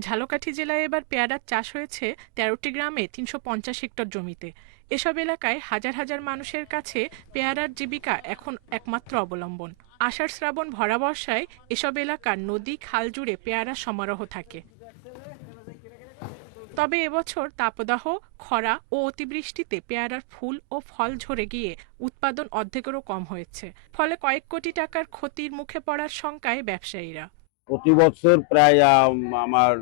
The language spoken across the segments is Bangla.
ঝালকাঠি জেলায় এবার পেয়ারার চাষ হয়েছে তেরোটি গ্রামে তিনশো পঞ্চাশ হেক্টর জমিতে। এসব এলাকায় হাজার হাজার মানুষের কাছে পেয়ারার জীবিকা এখন একমাত্র অবলম্বন। আষাঢ় শ্রাবণ ভরা বর্ষায় এসব এলাকার নদী, খাল জুড়ে পেয়ারার সমারোহ থাকে। তবে এবছর তাপদাহ, খরা ও অতিবৃষ্টিতে পেয়ারার ফুল ও ফল ঝরে গিয়ে উৎপাদন অর্ধেকেরও কম হয়েছে। ফলে কয়েক কোটি টাকার ক্ষতির মুখে পড়ার শঙ্কায় ব্যবসায়ীরা। প্রতি বছর প্রায় আম, আমার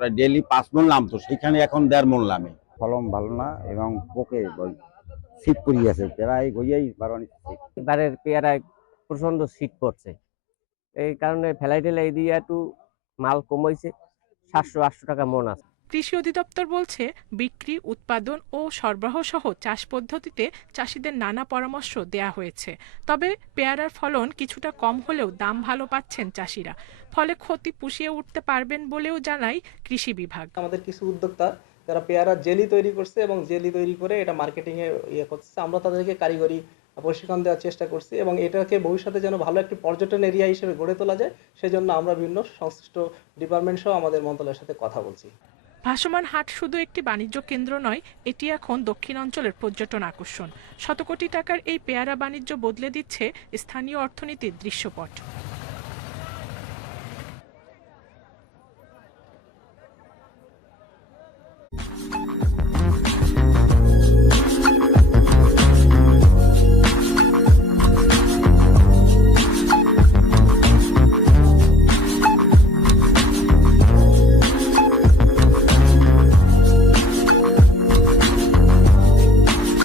প্রায় ডেলি পাঁচ মন নামতো সেখানে এখন দেড় মন নামে ফলন ভালো না এবং পোকে শীত পড়িয়াছে প্রায় গইয়াই বারো এবারের পেয়ারায় প্রচণ্ড শীত পড়ছে। এই কারণে ফেলাই টেলাই দিয়ে একটু মাল কমাইছে সাতশো আটশো টাকা মন আছে। কৃষি অধিদপ্তর বলছে, বিক্রি, উৎপাদন ও সরবরাহ সহ চাষ পদ্ধতিতে চাষিদের নানা পরামর্শ দেয়া হয়েছে। তবে পেয়ারার ফলন কিছুটা কম হলেও দাম ভালো পাচ্ছেন চাষিরা। ফলে ক্ষতি পুষিয়ে উঠতে পারবেন বলেও জানায় কৃষি বিভাগ। আমাদের কিছু উদ্যোক্তা, যারা পেয়ারা জেলি তৈরি করছে এবং জেলি তৈরি করে এটা মার্কেটিং এ ইয়ে করছে, আমরা তাদেরকে কারিগরি প্রশিক্ষণ দেওয়ার চেষ্টা করছি এবং এটাকে ভবিষ্যতে যেন ভালো একটি পর্যটন এরিয়া হিসেবে গড়ে তোলা যায়, সেজন্য আমরা বিভিন্ন সংশ্লিষ্ট ডিপার্টমেন্ট সহ আমাদের মন্ত্রণালয়ের সাথে কথা বলছি। ভাসমান হাট শুধু একটি বাণিজ্য কেন্দ্র নয়, এটি এখন দক্ষিণ অঞ্চলের পর্যটন আকর্ষণ। শত কোটি টাকার এই পেয়ারা বাণিজ্য বদলে দিচ্ছে স্থানীয় অর্থনীতির দৃশ্যপট।